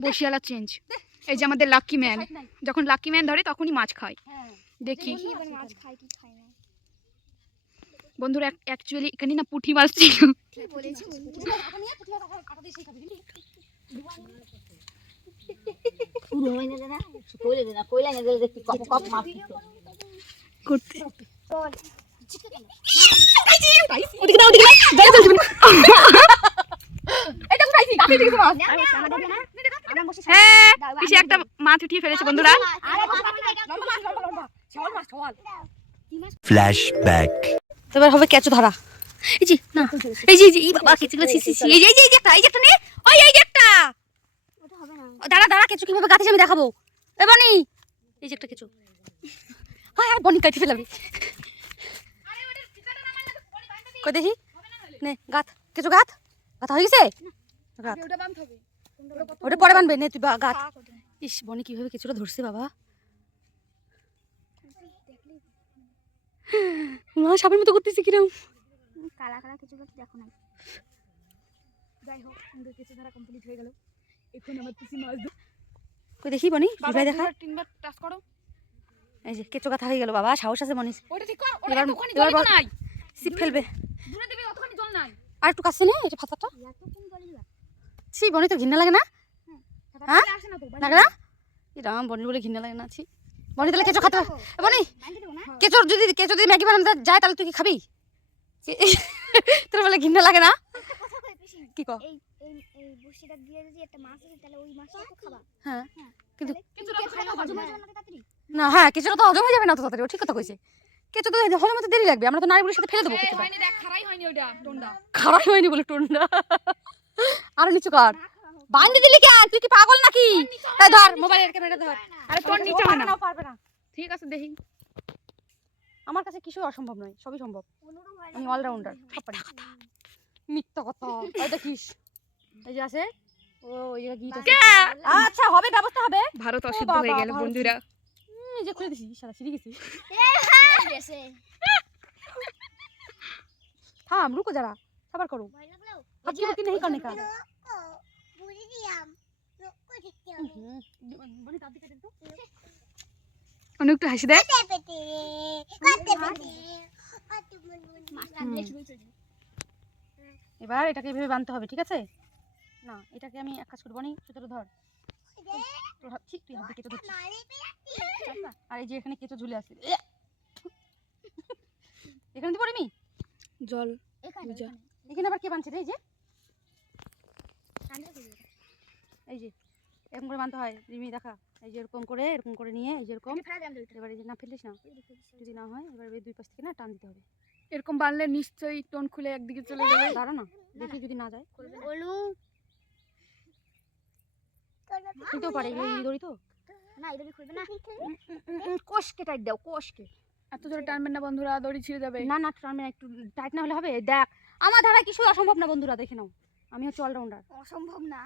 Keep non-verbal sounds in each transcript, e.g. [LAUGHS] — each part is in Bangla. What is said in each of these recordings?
বসিয়ালা চেঞ্জ এই যে আমাদের লাকি ম্যান যখন লাকি ম্যান ধরে তখনই মাছ খায়। দেখি। দেখি এবার মাছ খায় কি একটা মাছ উঠিয়ে ফেলেছে বন্ধুরা. এবার হবে কেঁচো ধরা এই যে এই যে এই যে একটা, এই যে একটা নে, ওই, এই যে একটা। দাঁড়া দাঁড়া আমি দেখাবো। বনি হায়, বনি, কাটি ফেলাবি। কই দেখি? নে গাত। কেঁচো গাত? গাথা হয়ে গেছে? গাত। ওটা পরে বানবে। নে তুই বা- গাত। ইস বনি কীভাবে কেঁচোটা ধরছে বাবা। মা সাপের মতো করতেছি কিরম? কালা কালা কিছু কিছু দেখো না যাই হোক আমাদের কিছু ধারা কমপ্লিট হয়ে গেল। এখন আমার পিসি মাছ কই দেখি বনি? ঘুরাই দেখা তিনবার টাচ করো। এই যে কেঁচো গাথা হয়ে গেল বাবা সাহস আছে বনিস ওটা ঠিক কর ওটা ওখানে জল তো। নাই। সিপ ফেলবে। দূরে দিবি অতখানি জল নাই। আর একটু কাছে নে এটা ফাতাটা ছি বনি তো ঘৃণা লাগে না? হ্যাঁ? লাগে না বনি বলে ঘৃণা লাগে না ছি। বনি তাহলে কেঁচো খাতে বনি বাঁধতে দেবো না? কেঁচো যদি কেঁচো যদি ম্যাগি বানাতে যায় তাহলে তুই কি খাবি? তোর বলে ঘৃণা লাগে না? কি কর এই এই এই দিয়ে যদি একটা মাছ আছে তাহলে ওই মাছটা তো খাবা। হ্যাঁ। কিন্তু কিন্তু না হয়ে। যাবে না হ্যাঁ কেঁচোটা তো হজম হয়ে যাবে না তো তাড়াতাড়ি। ঠিক কথা কইছে। কেঁচো তো হজম হতে দেরি লাগবে? আমরা তো নারীগুলোর সাথে ফেলে দেবো হয়নি খারাই হয়নি বলে টন্ডা আর নিচু কর। বান্ধে দিলি কে তুই কি পাগল নাকি? ধর মোবাইলের ক্যামেরা ধর। আরে তোর নিচে হয় না পারবে না। ঠিক আছে দেখি। আমার কাছে কিছুই অসম্ভব নয় সবই সম্ভব। আমি অলরাউন্ডার সব পারি মিথ্যা কথা দেখিস। এই যে আছে ও গিট আচ্ছা হবে ব্যবস্থা হবে। ভারত বাবা, হয়ে গেল বন্ধুরা। এই যে খুলে দিছি সারা সিঁড়ি গেছি। থাম রুকো যারা সবার করো। আজকে বুকি নেই কা অনেক একটু হাসি দেয় মন মন এবার এটাকে এভাবে বানতে হবে ঠিক আছে? না এটাকে আমি এক কাজ করব নি সুতরাং ধর। ঠিক তুই হাত ধরছিস। আর এই যে এখানে কেঁচো ঝুলে আছে। এখানে পড়িমি জল। এখানে আবার কে বানছে এই যে? এই যে এরকম করে বানতে হয়। রিমি দেখা। এই যে এরকম করে এরকম করে নিয়ে এই যে এরকম। এবার এই যে না ফেলিস না। যদি না হয় এবার দুই পাশ থেকে না টান দিতে হবে। এরকম বানলে নিশ্চয়ই টোন খুলে একদিকে চলে যাবে। দাঁড়া না। দেখি যদি না যায়। বলু পারে এই দড়ি তো। না খুলবে না। কোষকে টাইট দাও কোষকে। এত জোরে টানবেন না বন্ধুরা দড়ি ছিঁড়ে যাবে। না না টানবে না একটু টাইট না হলে হবে। দেখ আমার ধারা কিছুই অসম্ভব না বন্ধুরা দেখে নাও। আমি হচ্ছে অলরাউন্ডার অসম্ভব না।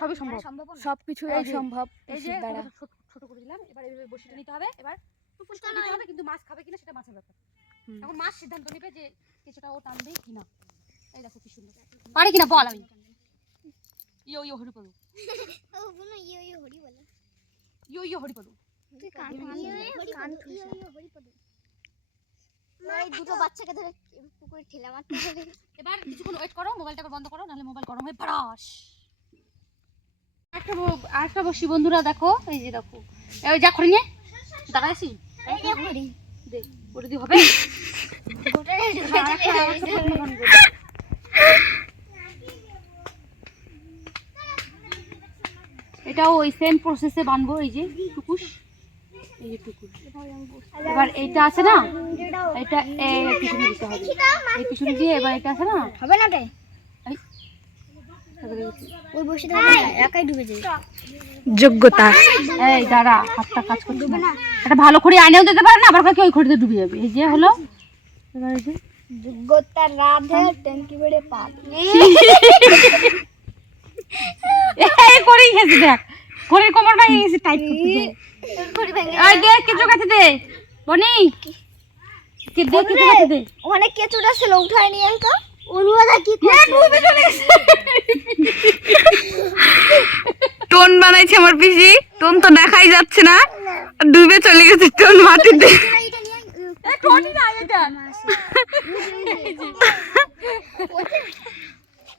সবই সম্ভব। সব কিছু সম্ভব এই যে ছোট ছোট করে দিলাম। এবার এইভাবে বসিয়ে নিতে হবে। এবার করে দিতে হবে কিন্তু মাছ খাবে কিনা সেটা মাছের ব্যাপার। এখন মাছ সিদ্ধান্ত নেবে যে কিছুটা ও টানবে কিনা। এই দেখো কি সুন্দর। পারি কিনা বল আমি। ইয়ো ইয়ো হরি পড়ু ও বলো ইয়ো ইয়ো হরি বলে ইয়ো ইয়ো হরি পড়ু তুই কান কান ইয়ো ইয়ো হরি বলে এই দুটো বাচ্চাকে ধরে পুকুরে ঠেলা মারতে হবে এবার কিছুক্ষণ ওয়েট করো মোবাইলটা বন্ধ করো নাহলে মোবাইল গরম হয়ে পড়াস একটা আরেকটা বসি বন্ধুরা দেখো এই যে দেখো। এই যা করে নিয়ে দাঁড়া আছি এই যে হরি দে ওটা দিয়ে হবে। এটাও ওই সেম প্রসেসে বানবো এই যে টুকুস। এই যে টুকুস। এবার এইটা আছে না? এটা এই পিছনে দিতে হবে। এই পিছনে দিয়ে এবার এটা আছে না? হবে না রে এই, তারপরে এই যে- ওই বসে একাই ডুবে যাবে। যোগ্যতা। এই দাঁড়া হাতটা কাজ না। এটা ভালো করে আনেও দিতে পারে না আবার কি ওই খড়িতে ডুবে যাবে। এই যে হলো। এবার এই যে। যোগ্যতা রাধে ট্যাঙ্কি বেড়ে পাপ এই করেই গেছে দেখ। করে কোমর ভেঙে গেছে টাইট করতে দে ওই দে কিছু কাছে দে। বনি কে দে কিছু কাছে দে। ওখানে কেঁচুটা ছিল উঠায় নিয়ে তো। কি তো টোন বানাইছে আমার পিসি। টোন তো দেখাই যাচ্ছে না। ডুবে চলে গেছে টোন মাটিতে।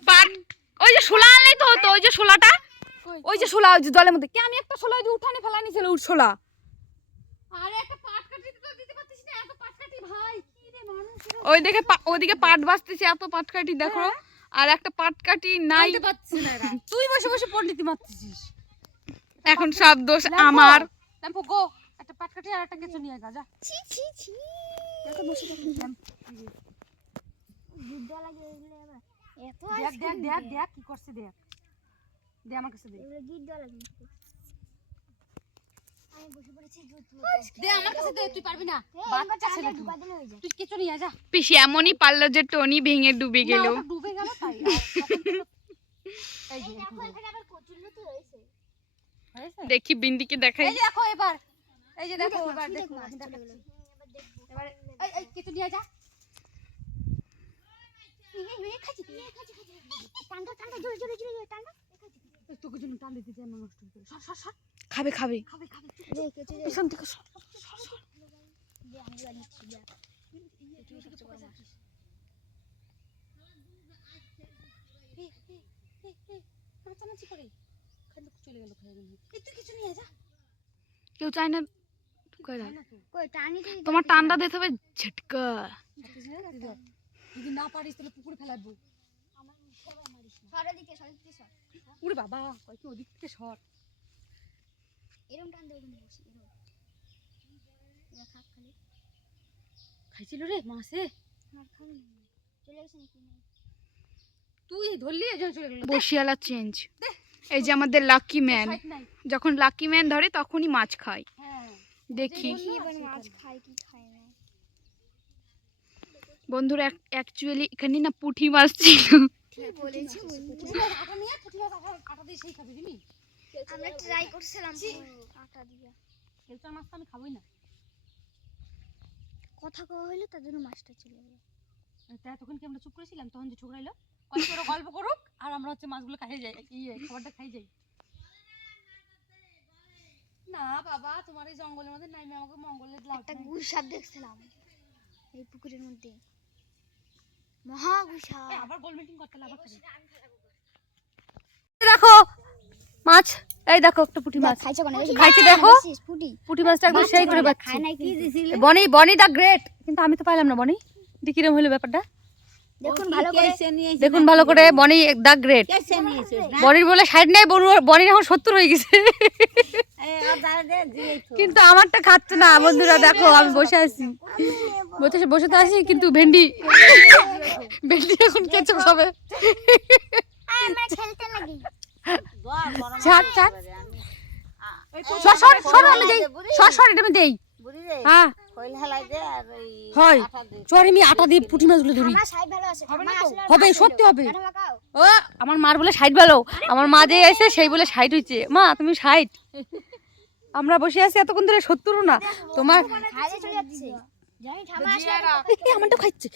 পাট ওই যে শোলা আনলেই তো হতো ওই যে শোলাটা? ওই যে শোলা ওই যে জলের মধ্যে। কি আমি একটা শোলা ওই যে উঠানে ফেলানি ছিল উঠ শোলা। আরে একটা পাট কাটি তো দিতে পারতিস না এত পাট কাটি ভাই কি রে মানুষ ওই দেখে পা- ওইদিকে পাট বাজতেছে এত পাটকাঠি দেখো। আর একটা পাটকাঠি নাই। আনতে পারছিস না তুই বসে বসে পণ্ডিতি মারতেছিস এখন সব দোষ আমার। ল্যাম্পো গো একটা পাট কাটি আর একটা কিছু নিয়ে গা যা। ছি ছি ছি। দেখো বসে দেখি যুদ্ধ লাগে এগুলো আবার এত দেখ দেখ দেখ দেখ কি করছে দেখ। দে আমার কাছে দে। এগুলো গিট দেওয়া লাগে আমি বসে পড়েছি যুদ্ধ দে আমার কাছে দে তুই পারবি না। বাচ্চা বাচ্চা ছেলে তুই। ঢুকা দিলে যায়। তুই কিছু নিয়ে যা। পিসি এমনই পারল যে টনি ভেঙে ডুবে গেল। ডুবে [LAUGHS] দেখো বিন্দিকে দেখাই। দেখো এবার। এই যে দেখো এবার দেখো। এবার দেখব এই এই কিছু নিয়ে যা টান্ডা টান্ডা জোরে জোরে জোরে টান্ডা এই তোকে জন্য টান দিতে আমার নষ্ট সর সর সর। খাবে খাবে পিছন থেকে সর। কেউ চায় না তোমার টান্ডা দিতে হবে ঝটকা। যদি না পারিস তাহলে পুকুরে ফেলাবো। উড়ে বাবা ওদিক থেকে সর। এরকম টান দে ওখানে বসে এরকম এরা খাক খালি। খাইছিল রে মাসে। আর খাবে না। চলে গেছে নাকি? তুই ধরলি এজন চলে গেল। বসিয়ালা চেঞ্জ এই যে আমাদের লাকি ম্যান যখন লাকি ম্যান ধরে তখনই মাছ খায়। হ্যাঁ। দেখি। মাছ খায় কি খায় না। বন্ধুরা অ্যাকচুয়ালি এখানে না পুঁটি মাছ ছিল। দিবি আমরা ট্রাই করছিলাম আটা দিয়ে। মাছ তো আমি খাবোই না। কথা কওয়া হলো তার জন্য মাছটা চলে গেল। তখন কি আমরা চুপ করেছিলাম? তখন যে ঠুকরাইলো কয়েক ওরা গল্প করুক আর আমরা হচ্ছে মাছগুলো খাই যাই ইয়ে খাবারটা খাই যাই। না বাবা তোমার এই জঙ্গলের মধ্যে নাইমে আমাকে মঙ্গলের একটা নাই। গুসাপ দেখছিলাম এই পুকুরের মধ্যে। দেখো মাছ। এই দেখো একটা পুঁটি মাছ। খাইছে কোন? খাইছে দেখো। পুটি। পুঁটি মাছটা একদম সেই করে খায় বাচ্চা। নাই কি দিছিল? বনি বনি দা গ্রেট কিন্তু আমি তো পাইলাম না বনি। দেখি কিরম হলো ব্যাপারটা। দেখুন ভালো করে দেখুন ভালো করে বনি দা গ্রেট। বনির বলে সাইড নেই বনু- বনির এখন সত্তর হয়ে গেছে। কিন্তু আমারটা খাচ্ছে না বন্ধুরা দেখো আমি বসে আছি। বসে বসে তো আছি কিন্তু ভেন্ডি। ভেন্ডি এখন কেচে খাবে আমরা খেলতে লাগি। ছাড় ছাড়। সর সর সর আমি দেই। সর সর এটা আমি দেই। হ্যাঁ। হয়। আমি আটা দিয়ে পুঁটি মাছগুলো ধরি। হবে সত্যি হবে। ও আমার মার বলে সাইড ভালো। আমার মা যে এসে সেই বলে সাইড হইছে। মা তুমি সাইড। আমরা বসে আছি এতক্ষণ ধরে সত্তরও না। তোমার খাইলে চলে যাচ্ছে। জানি ঠামা আসলে এই, আমারটা খাচ্ছে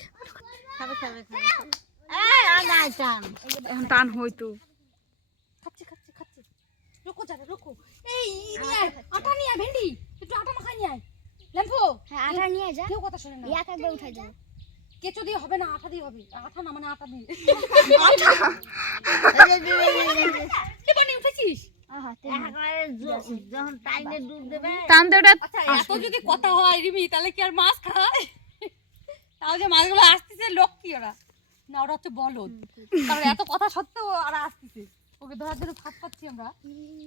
এখন টান হইতো খাচ্ছে খাচ্ছে খাচ্ছে। রুকো যারা রুকো। এই আটা নিয়ে ভেন্ডি। একটু আটা মাখাই নিয়ে আয়। ল্যাম্পো হ্যাঁ আটা নিয়ে যা। কেউ কথা শোনে না। এক একবার উঠাই কেঁচো দিয়ে হবে না আটা দিয়ে হবে। আটা না মানে আটা দিয়ে। বানি উঠেছিস? আচ্ছা এত যদি কথা হয় রিমি তাহলে কি আর মাছ খায়? তাও যে মাছগুলো আসতেছে লোক কি ওরা? না ওরা হচ্ছে বলদ। কারণ এত কথা সত্ত্বেও ওরা আসতেছে। ওকে ধরার জন্য ফাঁক পাচ্ছি আমরা।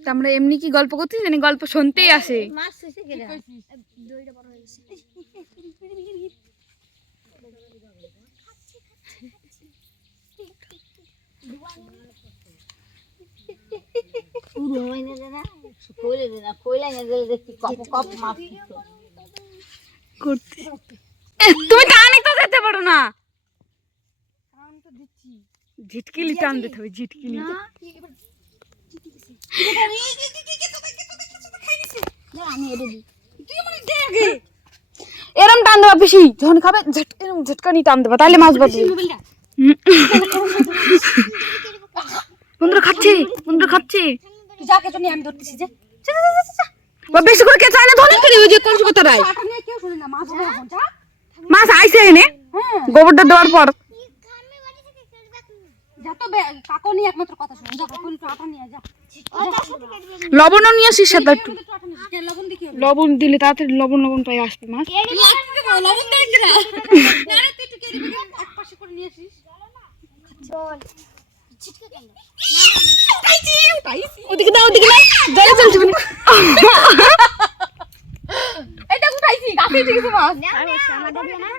তা আমরা এমনি কি গল্প করতে জানি গল্প শুনতেই আসে। কি কইছিস? দইটা বড় হয়ে গেছে। করতে। এ, তুমি তো যেতে পারো না। ঝিটকিলি টান দিতে হবে ঝিটকিলি এরম টান দেবা পিসি যখন খাবে এরম ঝটকানি টান দেবা তাহলে মাছ বাঁধবে মোবাইলটা বন্ধুরা খাচ্ছে বন্ধুরা খাচ্ছে তুই যা আমি ধরতেছি যে যা, যা, যা, যা, যা। বা বেশি করে কে চায় না ধরে ফেলি ওই যে মাছ আইছে এনে গোবরটা দেওয়ার পর গ্রামের বাড়ি থেকে কেটে দেখ যা তো বে- কাকু নিয়ে একমাত্র কথা যা নিয়ে যা লবণও নিয়ে আসিস সাথে একটু। কেন লবণ দিলে তাড়াতাড়ি লবণ লবণ পাই আসবে মাছ লবণ দেখ না না তুই একটু কেড়ে দিবি। এক পাশে করে নিয়ে আসিস। চল। ওদিকে না ওদিকে না জলে চলছে এটা উঠাইছি গাছে উঠে গেছে মাছ আমাদের দিয়ে না।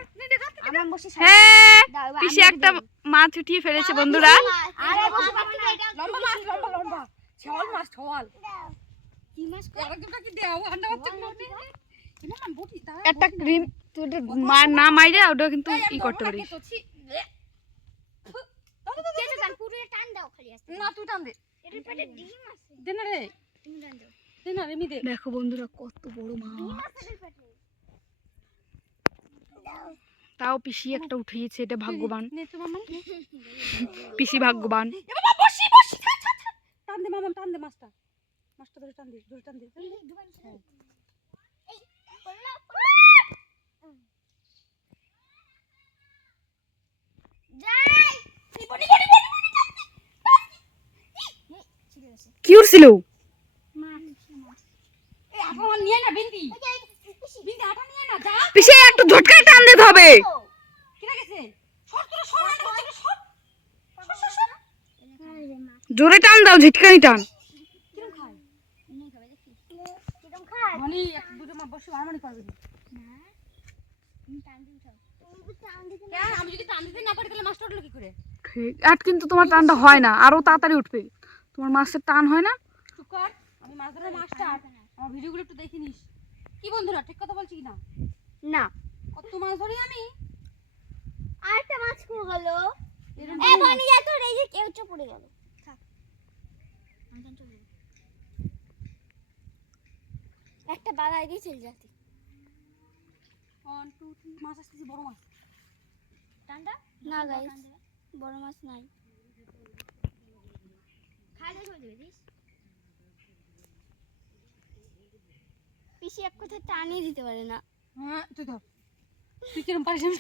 আমরা বসে হ্যাঁ পিসি একটা মাছ উঠিয়ে ফেলেছে বন্ধুরা একটা ক্রিম না মাইরে ওটা কিন্তু ই করতে পারিস দেখো বন্ধুরা কত বড় মাছ তাও পিসি একটা উঠিয়েছে এটা ভাগ্যবান। পিসি ভাগ্যবান। টান দে টান দে মাছটা। মাছটা ধরে দে ধরে দে। কি উঠছিল নিয়ে না বিন্দি। বিন্দি আটা নিয়ে না যা পিসি একটু ঝটকায় টান দিতে হবে। জোরে টান দাও ঝিটকানি টান। আর কিন্তু তোমার টানটা হয় না আরও তাড়াতাড়ি উঠবে। তোমার মাছের টান হয় না? আমি মাছ ধরার মাছটা আমার ভিডিওগুলো একটু দেখে নিস। কি বন্ধুরা ঠিক কথা বলছি না না। কত মাছ ধরি আমি? আরেকটা মাছ কো গেল এরম এ বনি যা তোর এই যে পড়ে গেল। একটা বাড়াই দিয়ে চলে যাতে ওয়ান টু থ্রি মাছ আসতেছে বড় মাছ। টান্ডা না গাইস বড় মাছ নাই। খাইলে চলে যাবে পিসি এক কথা টানিয়ে দিতে পারে না। হ্যাঁ তুই ধর। তুই কিরম পারিস আমি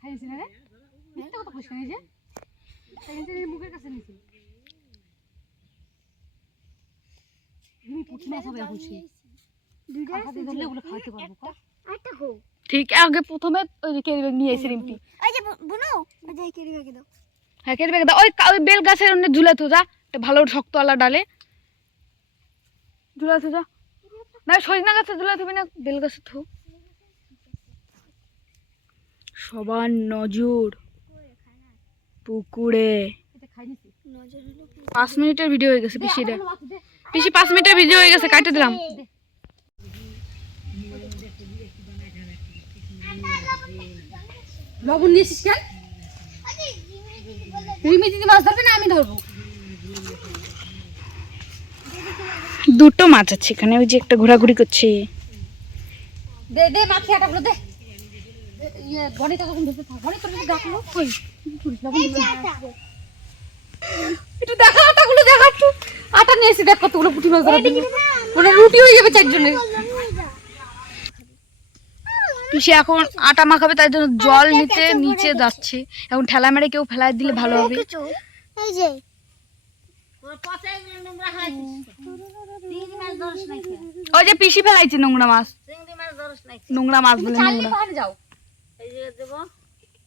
খাইছে রে? মিথ্যা কথা মুখের কাছে ঠিক আগে প্রথমে ওই যে ব্যাগ নিয়ে এসে রিম্পি। এই যে বুনো ওই যে কেড়ে রেখে দাও। হ্যাঁ কেরি ব্যাগ দাও। ওই বেল গাছের অন্য ঝুলে তো যা। একটা ভালো শক্তওয়ালা ডালে। ঝুলে তো যা। না, সজনা গাছে ঝুলে থবি না বেল গাছে থো। সবার নজর পুকুরে। পাঁচ মিনিটের ভিডিও হয়ে গেছে পিসিটা পিসি, পাঁচ মিনিটের ভিডিও হয়ে গেছে, কাটে দিলাম। লবণ নিয়েছিস কেন? রিমি দিদি মাছ ধরবে না, আমি ধরবো। দুটো মাছ আছে এখানে ওই যে একটা ঘোরাঘুরি করছে। দে দে মাছি আটাগুলো দে। এ- ইয়ে। একটু দেখা আটাগুলো দেখা একটু। আটা নিয়েছি দেখ কতগুলো পুঁটি মাছ জন্য রুটি হয়ে যাবে চারজনের। পিসি এখন আটা মাখাবে তাই জন্য জল নিতে নিচে যাচ্ছে। এখন ঠেলা মেরে কেউ ফেলায় দিলে ভালো হবে। এই যে। ওই যে পিসি ফেলাইছে নোংরা মাছ। নোংরা মাছ বলে নোংরা। যাও?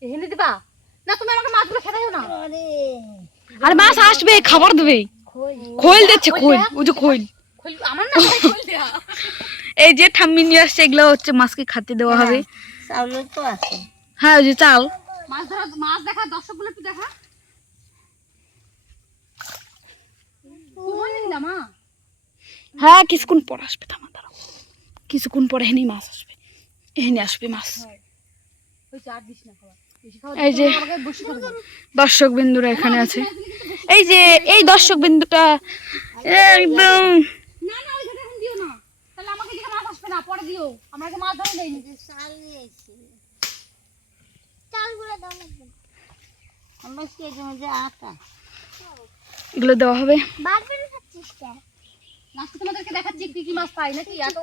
এখানে দিবা? না তুমি আমাকে মাছগুলো খেতাইও না। আর। মাছ আসবে খাবার দেবে। খোল। দিচ্ছে খোল ওই যে খোল। খোল আমার না খোল দেয়া। এই যে ঠাম্মি নিয়ে আসছে এগুলো হচ্ছে মাছকে খাতে দেওয়া হবে। চাউলের তো আছে। হ্যাঁ ওই যে চাল। মাছ ধরা মাছ দেখা দর্শকগুলো একটু দেখা। মা হ্যাঁ কিছুক্ষণ পর আসবে থামা দাঁড়াও। কিছুক্ষণ পরে এখানেই মাছ আসবে। এখানে আসবে মাছ। এই যে আমাকে বসে খাবে দর্শক বিন্দুরা এখানে আছে। এই যে এই দর্শক বিন্দুটা একদম। না না ওই ঘাটে এখন দিও না। তাহলে আমাকে মাছ আসবে না পরে দিও। আমাকে মাছ ধরে দেয়নি চাল নিয়েছি। চালগুলো দাও না আমরা কি এর মধ্যে আটা। এগুলো দেওয়া হবে বাদ বেড়ে খাচ্ছিস কেন লাস্টে তোমাদেরকে দেখাচ্ছি কি কি মাছ পাই নাকি? এত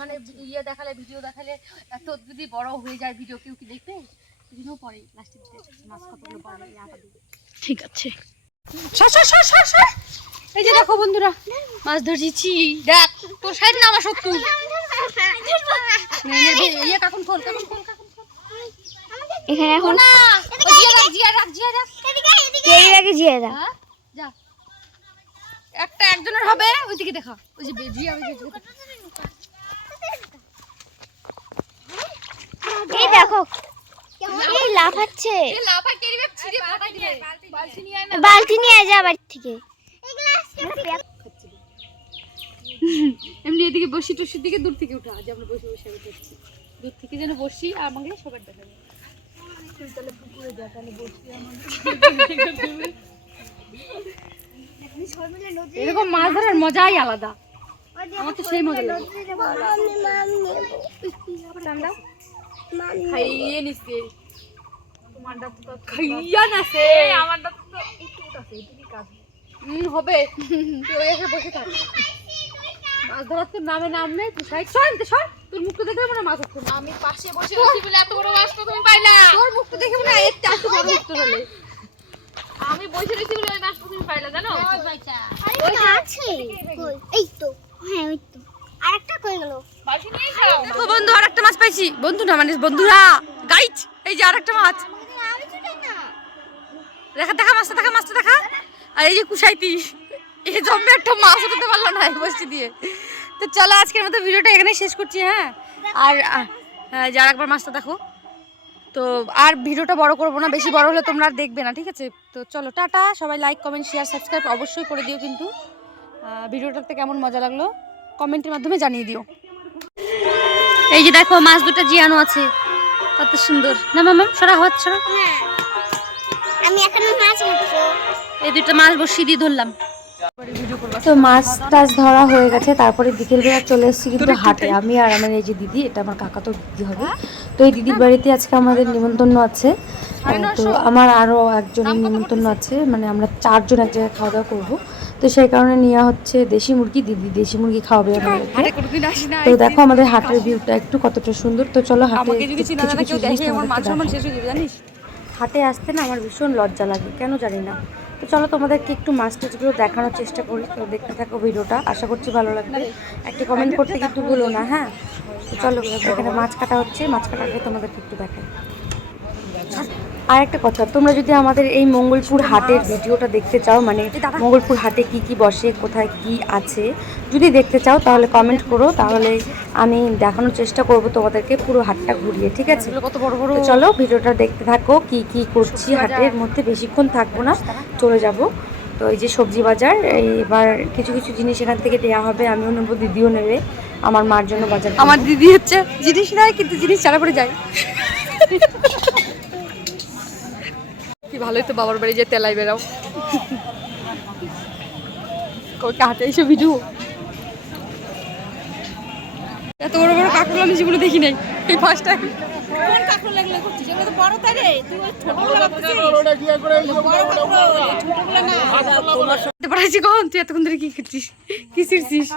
মানে ইয়ে দেখালে ভিডিও দেখালে এত যদি বড় হয়ে যায় ভিডিও কেউ কি দেখবে? পরে লাস্টে মাছ কতগুলো ঠিক আছে। এই যে দেখো বন্ধুরা মাছ ধরছি। দেখ তোর সাইড না আমার দে, ইয়ে কাকুন খোল কাকুন এখানে এখন ও জিয়া রাখ জিয়া রাখ জিয়া রাখ। রাখে জিয়ে হ্যাঁ? যা একটা একজনের হবে ওইদিকে দেখা। ওই যে বে- জিয়া ওই যে ওই যে- এই দেখো এই লাফাচ্ছে। বালতি নিয়ে আয় না। বালতি নিয়ে যা বাড়ি থেকে। এমনি এদিকে বসি টসির দিকে দূর থেকে উঠা। যে আমরা বসে বসে উঠেছি দূর থেকে যেন বসি আর আমাকে সবার দেখা যায় [LAUGHS] এরকম মাছ ধরার মজাই আলাদা। আমার তো সেই মজা লাগে। খাইয়ে নিছে। খাইয়া নাছে। আমারটা তো একটু আছে এদিকে কাজ? হুম হবে। তুই এসে বসে থাক। মাছ ধরার তোর নামে নাম নেই। তুই সাইড সর তোর মুখটা দেখে মনে মাছ আমি পাশে বসে আছি বলে এত বড় মাছটা তুমি পাইলা। তোর মুখটা দেখে মনে হয় বড় হলে আমি বসে বলে ওই তুমি পাইলা জানো? ওই আছে। এই তো। হ্যাঁ ওই তো। আরেকটা কই গেল? বালতি নিয়ে যাও দেখো বন্ধু আর একটা মাছ পাইছি। বন্ধু না মানে বন্ধুরা গাইড এই যে আর একটা মাছ আমি তো না। দেখা দেখা মাছটা দেখা মাছটা দেখা। আর এই যে কুসাইতি এই জম্মে একটা মাছ উঠাতে পারল না এই বসছি দিয়ে। তো চলো আজকের মতো ভিডিওটা এখানে শেষ করছি হ্যাঁ? আর হ্যাঁ যার একবার মাছটা দেখো। তো আর ভিডিওটা বড় করব না বেশি বড় হলে তোমরা আর দেখবে না ঠিক আছে? তো চলো টাটা সবাই লাইক কমেন্ট শেয়ার সাবস্ক্রাইব অবশ্যই করে দিও কিন্তু। ভিডিওটাতে কেমন মজা লাগল? কমেন্টের মাধ্যমে জানিয়ে দিও। এই যে দেখো মাছ দুটো জিয়ানো আছে। কত সুন্দর। না ম্যাম সরা হচ্ছে সরা। হ্যাঁ। আমি এখনও মাছ এই দুটো মাছ বসিয়ে দিয়ে ধরলাম। তো মাছ টাছ ধরা হয়ে গেছে তারপরে বিকেলবেলা চলে এসেছি কিন্তু হাটে। আমি আর আমার এই যে দিদি এটা আমার কাকা তো দিদি হবে। তো এই দিদির বাড়িতে আজকে আমাদের নিমন্ত্রণ আছে। তো আমার আরও একজনের নিমন্ত্রণ আছে মানে আমরা চারজন এক জায়গায় খাওয়া দাওয়া করব। তো সেই কারণে নেওয়া হচ্ছে দেশি মুরগি দিদি দেশি মুরগি খাওয়াবে আমাদেরকে। তো দেখো আমাদের হাটের ভিউটা একটু কতটা সুন্দর। তো চলো হাটে কিছু জানিস? হাটে আসতে না আমার ভীষণ লজ্জা লাগে কেন জানি না। তো চলো তোমাদেরকে একটু মাছ দেখানোর চেষ্টা করি। তো দেখতে থাকো ভিডিওটা। আশা করছি ভালো লাগবে। একটা কমেন্ট করতে কিন্তু বলো না হ্যাঁ? তো চলো, এখানে মাছ কাটা হচ্ছে। মাছ কাটাকে তোমাদেরকে একটু দেখাই। আর একটা কথা তোমরা যদি আমাদের এই মঙ্গলপুর হাটের ভিডিওটা দেখতে চাও মানে মঙ্গলপুর হাটে কি কি বসে কোথায় কি আছে যদি দেখতে চাও তাহলে কমেন্ট করো তাহলে আমি দেখানোর চেষ্টা করব তোমাদেরকে পুরো হাটটা ঘুরিয়ে ঠিক আছে? কত বড় বড়। চলো ভিডিওটা দেখতে থাকো কি কি করছি হাটের মধ্যে বেশিক্ষণ থাকব না চলে যাব। তো এই যে সবজি বাজার এবার কিছু কিছু জিনিস এখান থেকে দেওয়া হবে আমিও নেব দিদিও নেবে আমার মার জন্য বাজার আমার দিদি হচ্ছে জিনিস নেয় কিন্তু জিনিস ছাড়া পরে যায়। [LAUGHS] কি ভালোই তো বাবার বাড়ি যে তেলাই বেরাও হাটে এসে ভিডিও এত বড় বড় কাকুর আমি জীবনে দেখি নাই এই ফার্স্ট টাইম কখন? তুই এতক্ষণ ধরে কি করছিস? কি ছিড়ছিস?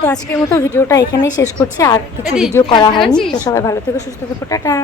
তো আজকের মতো ভিডিওটা এখানেই শেষ করছি। আর কিছু ভিডিও করা হয়নি। তো সবাই ভালো থেকো সুস্থ থেকো। টাটা।